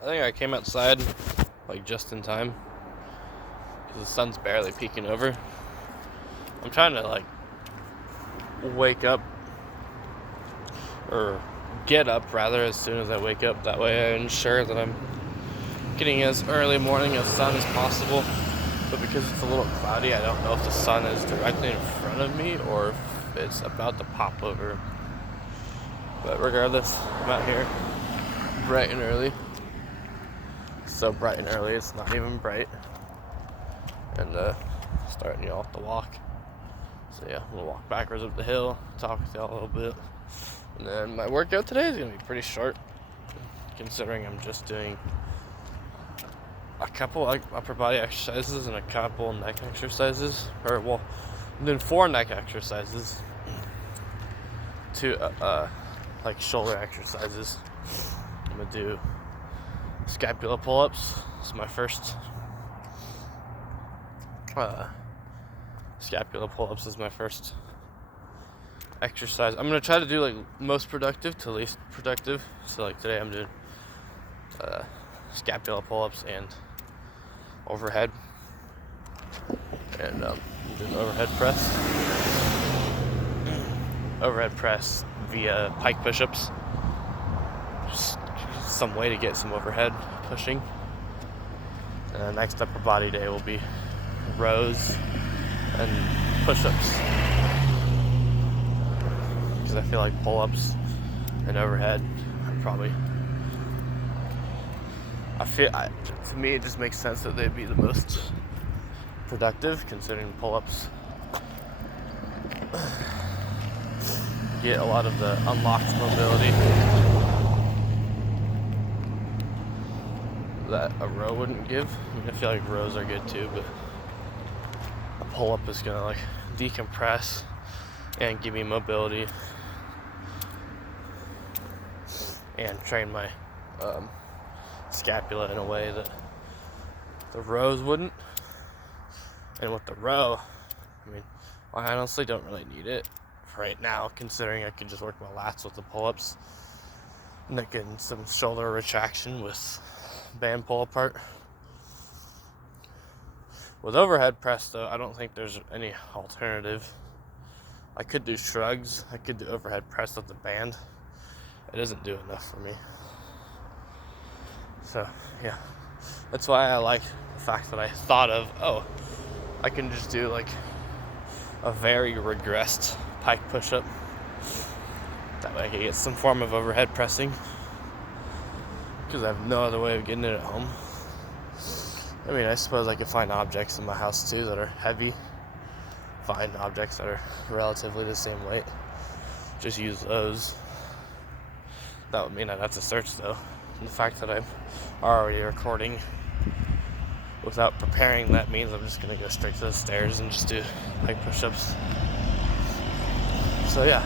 I think I came outside like just in time because the sun's barely peeking over. I'm trying to like wake up or get up rather as soon as I wake up. That way I ensure that I'm getting as early morning of sun as possible. But because it's a little cloudy, I don't know if the sun is directly in front of me or if it's about to pop over. But regardless, I'm out here bright and early. So bright and early, it's not even bright. And starting you off the walk. So yeah, I'm gonna walk backwards up the hill, talk with y'all a little bit. And then my workout today is gonna be pretty short, considering I'm just doing a couple like upper body exercises and a couple neck exercises. Or well, I'm doing 4 neck exercises, 2 like shoulder exercises. I'm gonna do scapula pull-ups. It's my first scapula pull-ups is my first exercise. I'm gonna try to do like most productive to least productive. So like today I'm doing scapula pull-ups and overhead, and I'm doing overhead press via pike push-ups. Just some way to get some overhead pushing. And the next upper body day will be rows and push-ups, because I feel like pull-ups and overhead are probably, to me it just makes sense that they'd be the most productive, considering pull-ups get a lot of the unlocked mobility that a row wouldn't give. I mean, I feel like rows are good too, but a pull-up is gonna like decompress and give me mobility and train my scapula in a way that the rows wouldn't. And with the row, I mean, I honestly don't really need it right now, considering I can just work my lats with the pull-ups and getting some shoulder retraction with band pull apart. With overhead press though, I don't think there's any alternative. I could do shrugs, I could do overhead press with the band. It doesn't do enough for me. So yeah, that's why I like the fact that I thought of, I can just do like a very regressed pike push-up. That way I can get some form of overhead pressing, because I have no other way of getting it at home. I mean, I suppose I could find objects in my house too that are heavy. Find objects that are relatively the same weight. Just use those. That would mean I'd have to search though. And the fact that I'm already recording without preparing, that means I'm just gonna go straight to the stairs and just do pike push-ups. So yeah.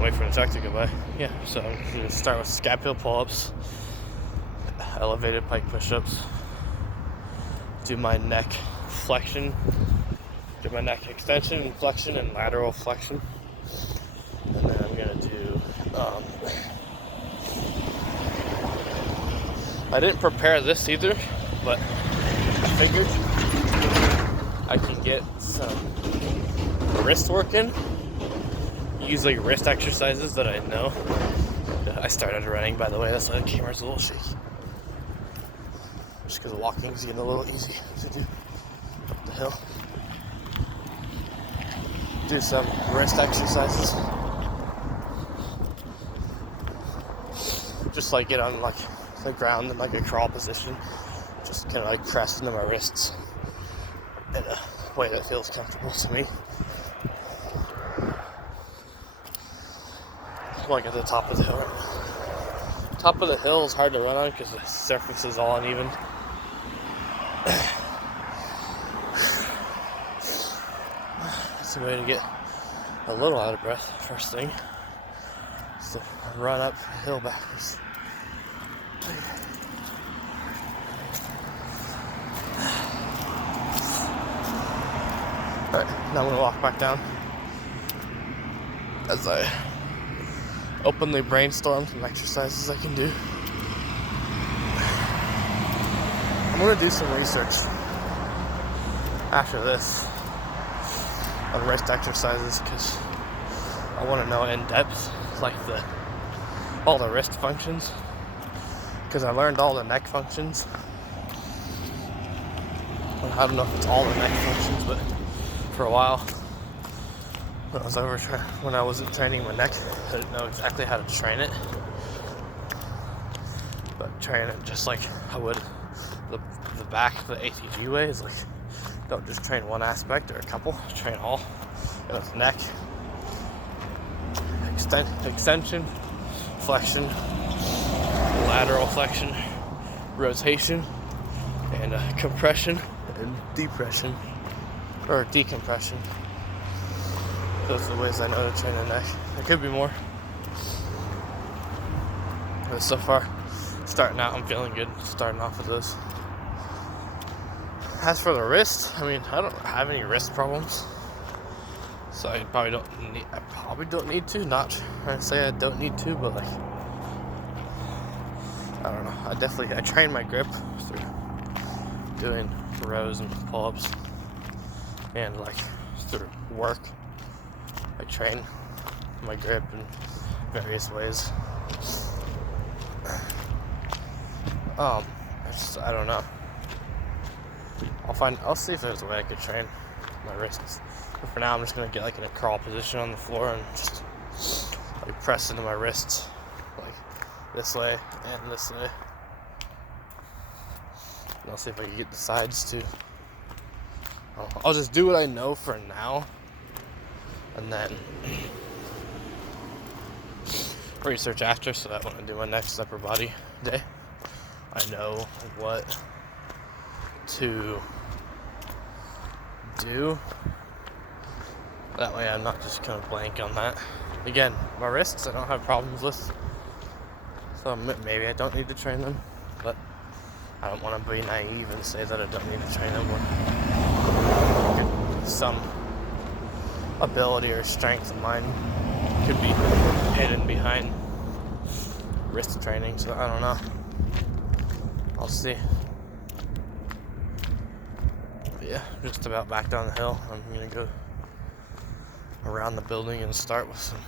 Wait for the truck to go by. Yeah, so I'm going to start with scapula pull-ups, elevated pike push-ups, do my neck flexion, do my neck extension and flexion and lateral flexion, and then I'm going to do, I didn't prepare this either, but I figured I can get some wrist work in. Usually wrist exercises that I know. I started running, by the way, that's why the camera's a little shaky. Just because walking's getting a little easy to do up the hill. Do some wrist exercises. Just like get on like the ground in like a crawl position. Just kind of like press into my wrists in a way that feels comfortable to me. Like at the top of the hill right now. Top of the hill is hard to run on because the surface is all uneven. It's a way to get a little out of breath first thing. Is to run up the hill backwards. Alright, now I'm gonna walk back down. as I openly brainstorm some exercises I can do. I'm gonna do some research after this on wrist exercises because I want to know in depth like all the wrist functions, because I learned all the neck functions. Well, I don't know if it's all the neck functions, but for a while when I wasn't training my neck, I didn't know exactly how to train it, but train it just like I would the back, the ATG way is like, don't just train one aspect or a couple, train all. You know, it's neck, extension, flexion, lateral flexion, rotation, and compression and depression, or decompression. Those are the ways I know to train the neck. There could be more, but so far, starting out, I'm feeling good starting off with those. As for the wrist, I mean, I don't have any wrist problems, so I probably don't need to. Not trying to say I don't need to, but like, I don't know. I train my grip through doing rows and pull-ups, and like through work, I train my grip in various ways. I don't know. I'll see if there's a way I could train my wrists. But for now, I'm just gonna get like in a crawl position on the floor and just like press into my wrists like this way and this way. And I'll see if I can get the sides too. I'll just do what I know for now, and then research after, so that when I do my next upper body day, I know what to do. That way I'm not just kind of blank on that. Again, my wrists I don't have problems with, so maybe I don't need to train them, but I don't want to be naive and say that I don't need to train them when some ability or strength of mine could be hidden behind wrist training, so I don't know. I'll see. But yeah, just about back down the hill. I'm gonna go around the building and start with some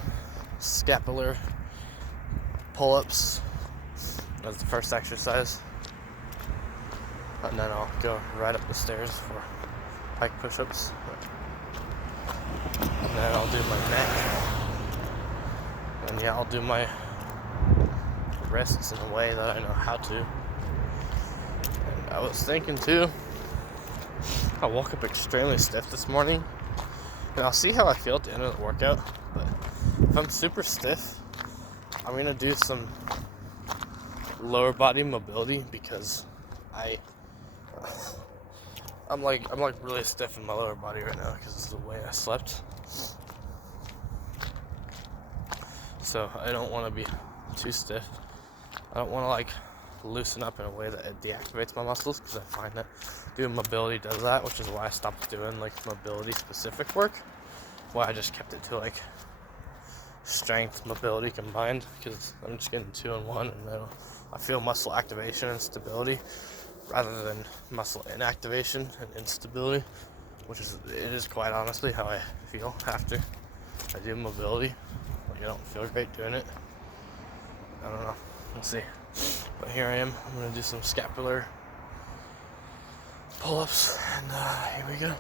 scapular pull-ups as the first exercise, and then I'll go right up the stairs for pike push-ups, and then I'll do my neck, and yeah, I'll do my wrists in a way that I know how to. And I was thinking too, I woke up extremely stiff this morning, and I'll see how I feel at the end of the workout, but if I'm super stiff, I'm gonna do some lower body mobility, because I'm like really stiff in my lower body right now because of the way I slept. So I don't want to be too stiff. I don't want to like loosen up in a way that it deactivates my muscles, because I find that doing mobility does that, which is why I stopped doing like mobility specific work. Why I just kept it to like strength, mobility combined, because I'm just getting 2 in 1, and then I feel muscle activation and stability rather than muscle inactivation and instability, which it is quite honestly how I feel after I do mobility. Like, I don't feel great doing it. I don't know. Let's see. But here I am. I'm gonna do some scapular pull-ups, and here we go.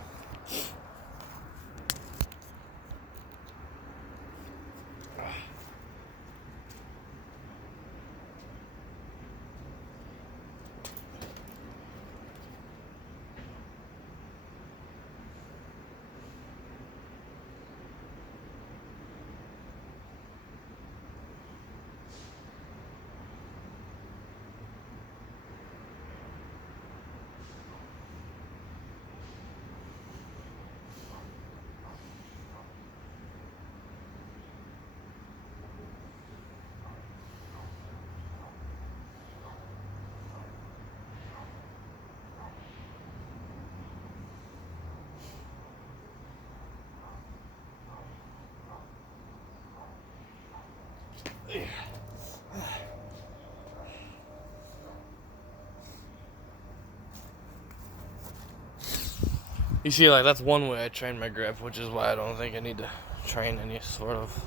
You see, like, that's one way I train my grip, which is why I don't think I need to train any sort of,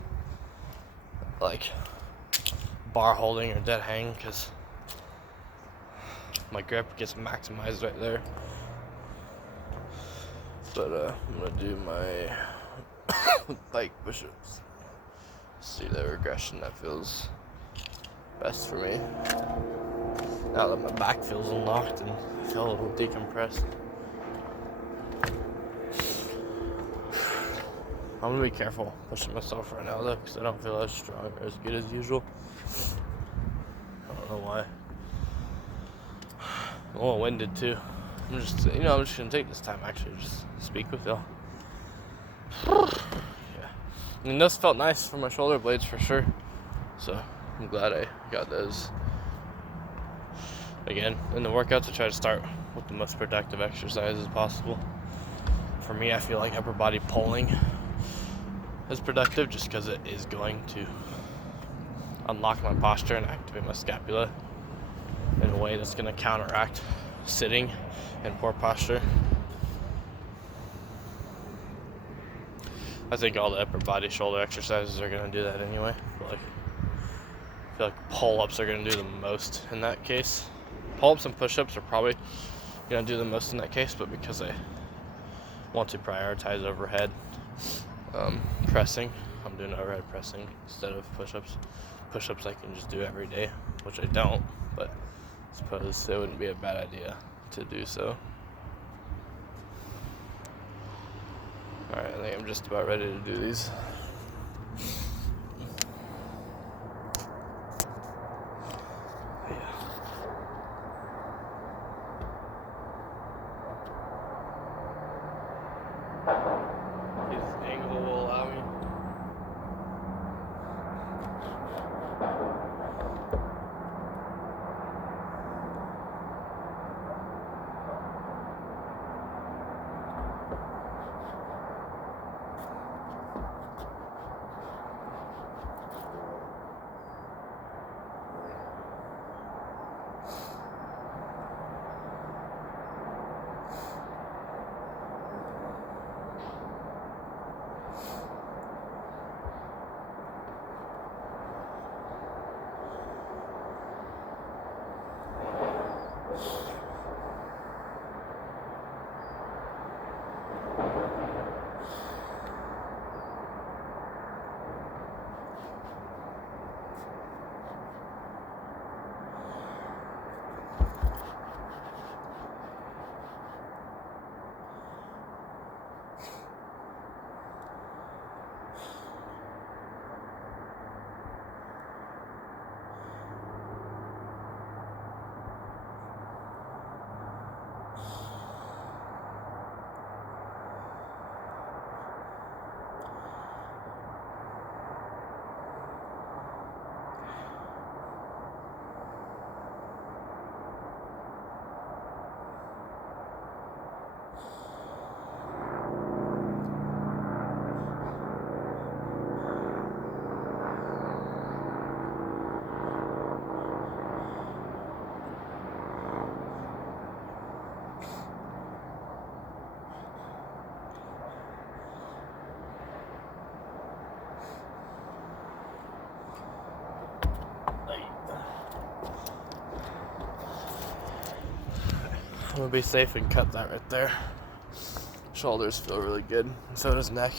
like, bar holding or dead hang, because my grip gets maximized right there. But I'm gonna do my bike push-ups. See the regression that feels best for me. Now that my back feels unlocked and I feel a little decompressed. I'm gonna be careful pushing myself right now though, because I don't feel as strong or as good as usual. I don't know why. I'm a little winded too. I'm just gonna take this time actually to just speak with y'all. Yeah. I mean, this felt nice for my shoulder blades for sure. So I'm glad I got those. Again, in the workouts I try to start with the most productive exercises possible. For me, I feel like upper body pulling is productive just because it is going to unlock my posture and activate my scapula in a way that's going to counteract sitting and poor posture. I think all the upper body shoulder exercises are going to do that anyway. But I feel like pull-ups are going to do the most in that case. Pull-ups and push-ups are probably going to do the most in that case, but because I want to prioritize overhead pressing, I'm doing overhead pressing instead of push-ups. Push-ups I can just do every day, which I don't, but I suppose it wouldn't be a bad idea to do so. Alright, I think I'm just about ready to do these. I'm gonna be safe and cut that right there. Shoulders feel really good, and so does neck.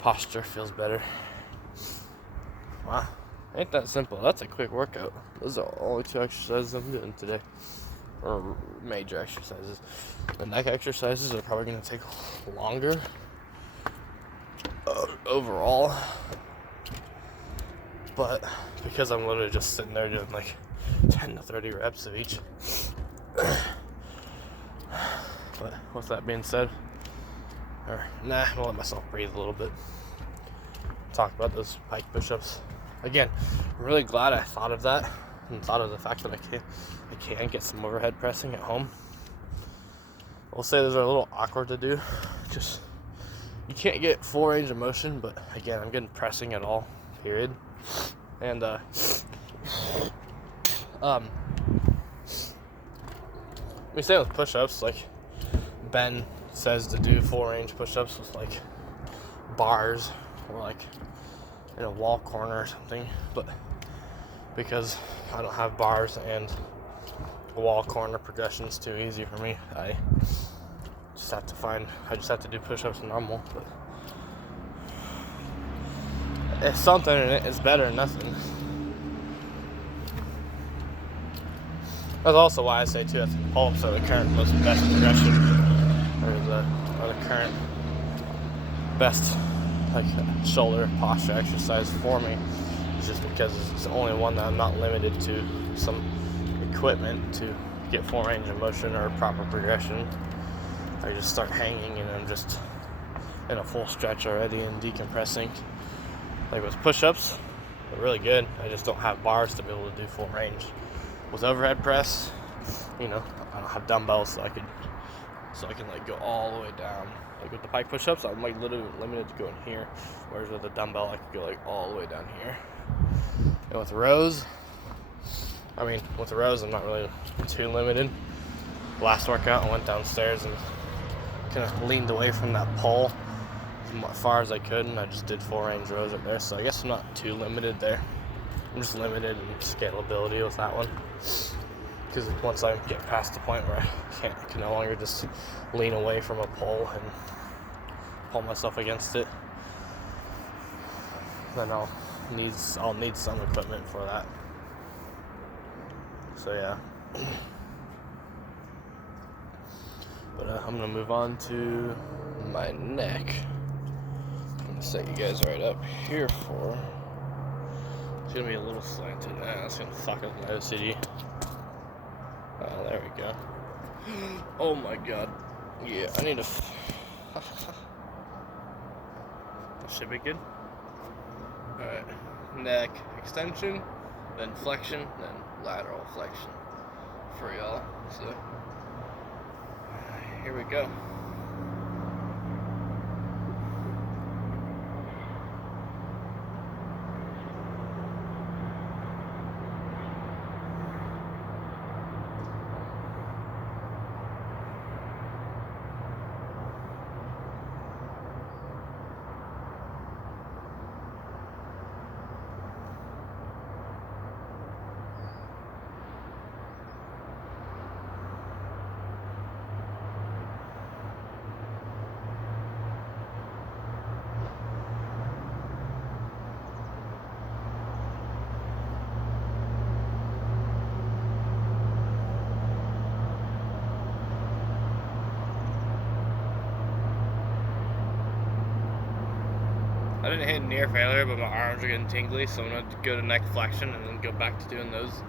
Posture feels better. Wow, ain't that simple. That's a quick workout. Those are only 2 exercises I'm doing today, or major exercises. The neck exercises are probably gonna take longer overall, but because I'm literally just sitting there doing like 10 to 30 reps of each. But with that being said, I'm gonna let myself breathe a little bit. Talk about those pike push-ups. Again, I'm really glad I thought of that and thought of the fact that I can get some overhead pressing at home. I'll say those are a little awkward to do. Just, you can't get full range of motion, but again, I'm getting pressing at all, period. And same with push-ups, like bend says to do full range push-ups with like bars or like in a wall corner or something, but because I don't have bars and a wall corner progression is too easy for me, I just have to do push-ups normal. But it's something, and it's better than nothing. That's also why I say too, that's pull-ups are the current best progression, or the current best like shoulder posture exercise for me. It's just because it's the only one that I'm not limited to some equipment to get full range of motion or proper progression. I just start hanging and I'm just in a full stretch already and decompressing. Like with push-ups, they're really good. I just don't have bars to be able to do full range. With overhead press, I don't have dumbbells, so I can like go all the way down. Like with the pike push-ups, I'm like literally limited to going here, whereas with a dumbbell, I could go like all the way down here. And with rows, I'm not really too limited. Last workout, I went downstairs and kind of leaned away from that pole as far as I could, and I just did full range rows up there. So I guess I'm not too limited there. I'm just limited in scalability with that one, because once I get past the point where I can no longer just lean away from a pole and pull myself against it, then I'll need some equipment for that. So yeah. But I'm gonna move on to my neck. I'm gonna set you guys right up here for. It's gonna be a little slanted. That's gonna fuck up my OCD. Oh, there we go. Oh my god. Yeah, I need to. That should be good. Alright. Neck extension, then flexion, then lateral flexion for y'all. So, here we go. I didn't hit near failure, but my arms are getting tingly, so I'm going to go to neck flexion and then go back to doing those.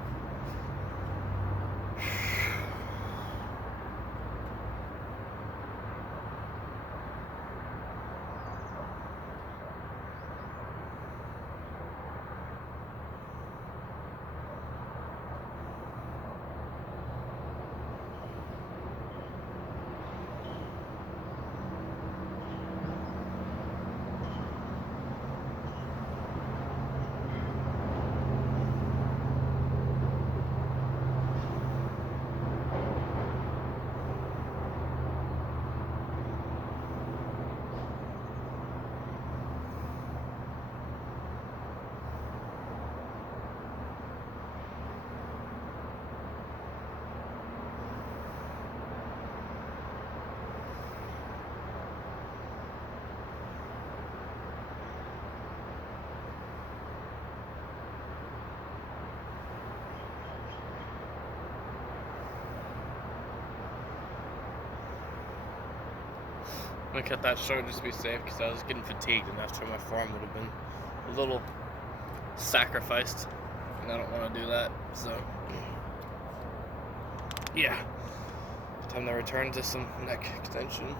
I'm gonna cut that short just to be safe, because I was getting fatigued and after my form would have been a little sacrificed, and I don't want to do that. So yeah, time to return to some neck extension.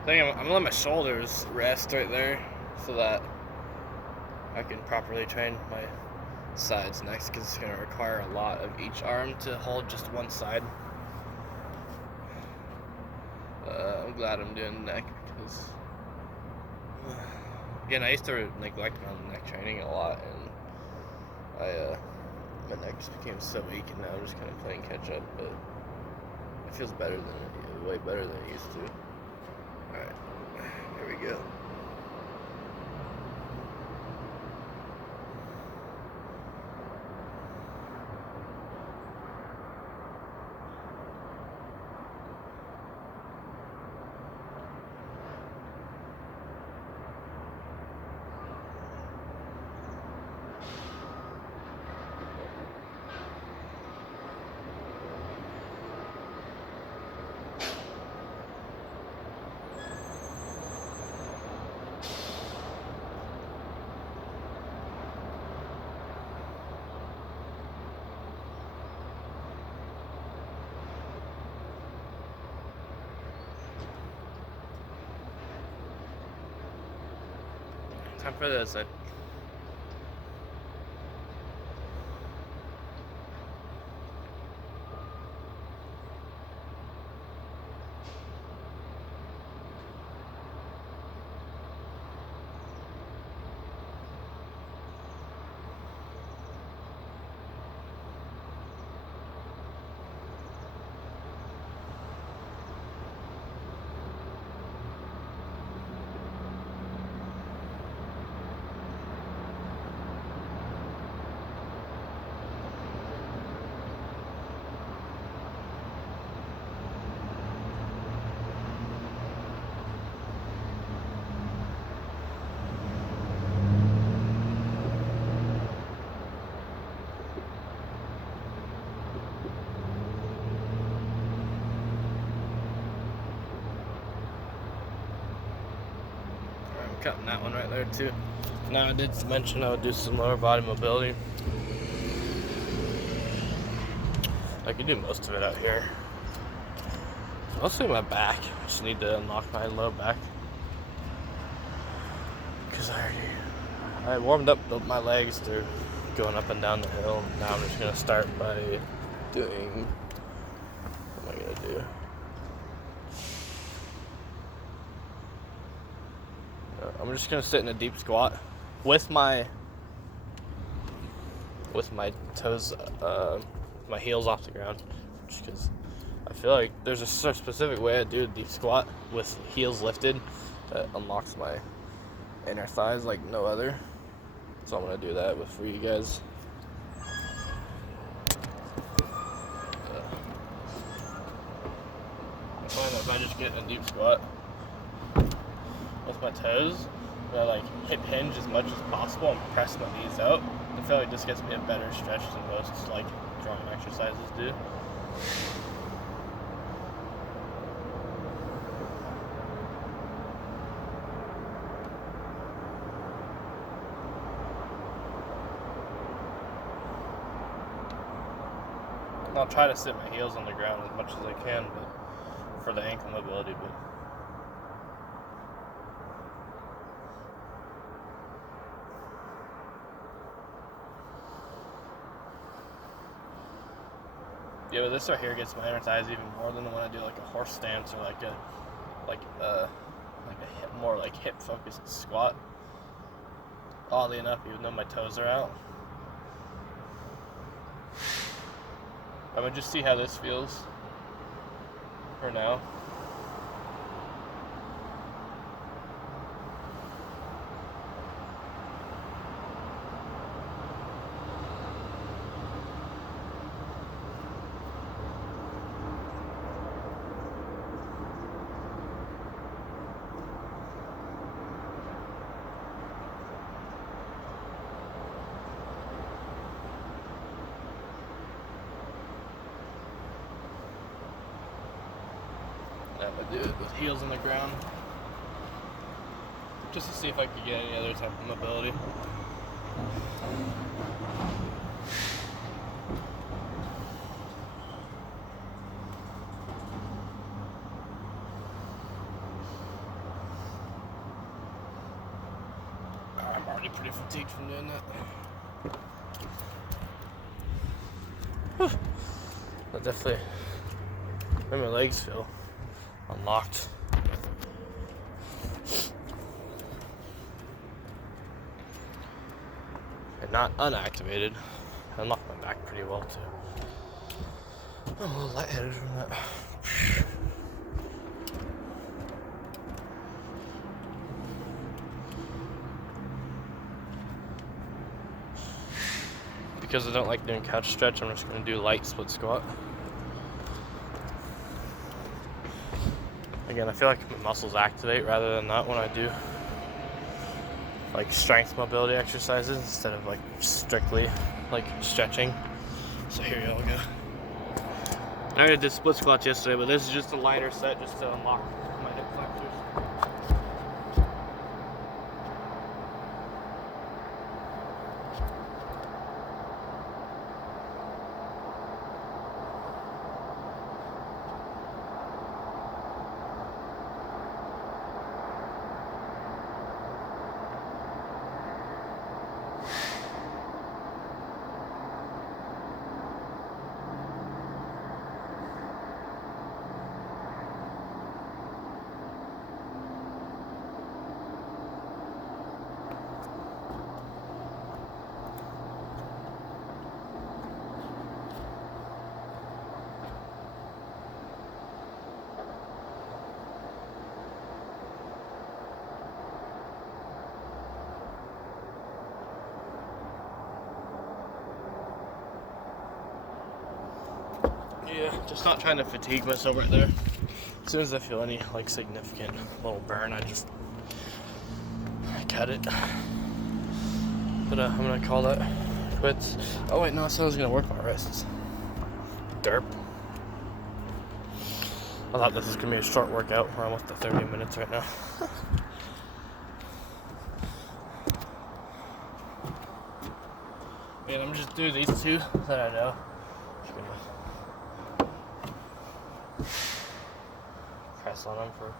I think I'm gonna let my shoulders rest right there so that I can properly train my sides next, because it's gonna require a lot of each arm to hold just one side. I'm glad I'm doing neck, because again, I used to neglect my neck training a lot, and my neck just became so weak, and now I'm just kind of playing catch up, but it feels better than way better than it used to. Alright, here we go. Time for this. Cutting that one right there too. Now, I did mention I would do some lower body mobility. I can do most of it out here. Mostly my back. I just need to unlock my low back, because I warmed up my legs through going up and down the hill. Now I'm just gonna start by doing. What am I gonna do? I'm just gonna sit in a deep squat with my toes, my heels off the ground, just because I feel like there's a specific way I do a deep squat with heels lifted that unlocks my inner thighs like no other. So I'm gonna do that for you guys. I find that if I just get in a deep squat with my toes, I like hip hinge as much as possible and press my knees out, I feel like this gets me a better stretch than most like drawing exercises do. I'll try to sit my heels on the ground as much as I can, but for the ankle mobility. But yeah, but this right here gets my inner thighs even more than when I do like a horse stance or like a more like hip focused squat. Oddly enough, even though my toes are out. I'm gonna just see how this feels for now. I'm gonna do it with heels on the ground, just to see if I could get any other type of mobility. pretty fatigued from doing that. Whew. That definitely made my legs feel unlocked. And not unactivated. I unlocked my back pretty well too. I'm a little lightheaded from that. Because I don't like doing couch stretch, I'm just going to do light split squat. Again, I feel like my muscles activate rather than not when I do like strength mobility exercises instead of like strictly like stretching. So here y'all go. I already did split squats yesterday, but this is just a lighter set just to unlock my hip flexors. Yeah, just not trying to fatigue myself right there. As soon as I feel any like significant little burn, I cut it. But I'm gonna call that quits. Oh wait, no, I said I was gonna work my wrists. Derp. I thought this was gonna be a short workout. We're almost at 30 minutes right now. And I'm just doing these two that I know. Just gonna press on them for.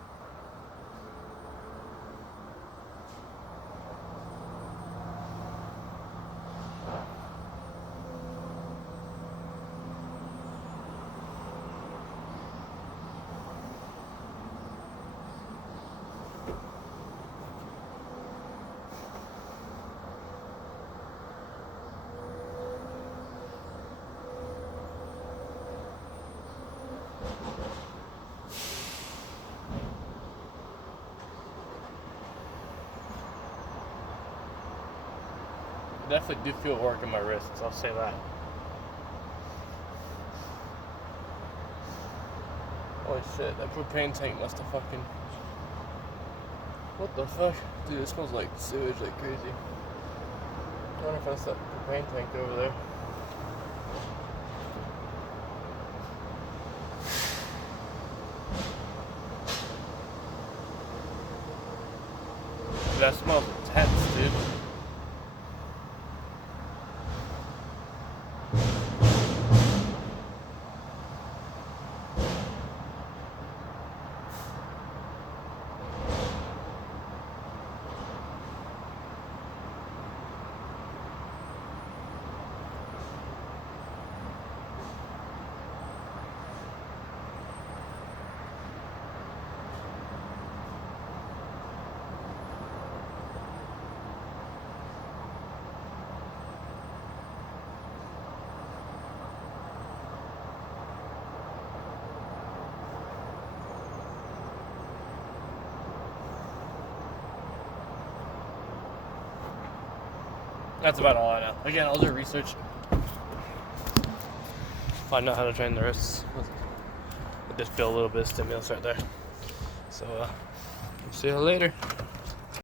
Definitely do feel work in my wrists, I'll say that. Holy shit, that propane tank must have fucking... What the fuck? Dude, it smells like sewage like crazy. I wonder if that's that propane tank over there. Dude, that smells intense, dude. That's about all I know. Again, I'll do research. Find out how to train the wrists. I did feel a little bit of stimulus right there. So, see you later.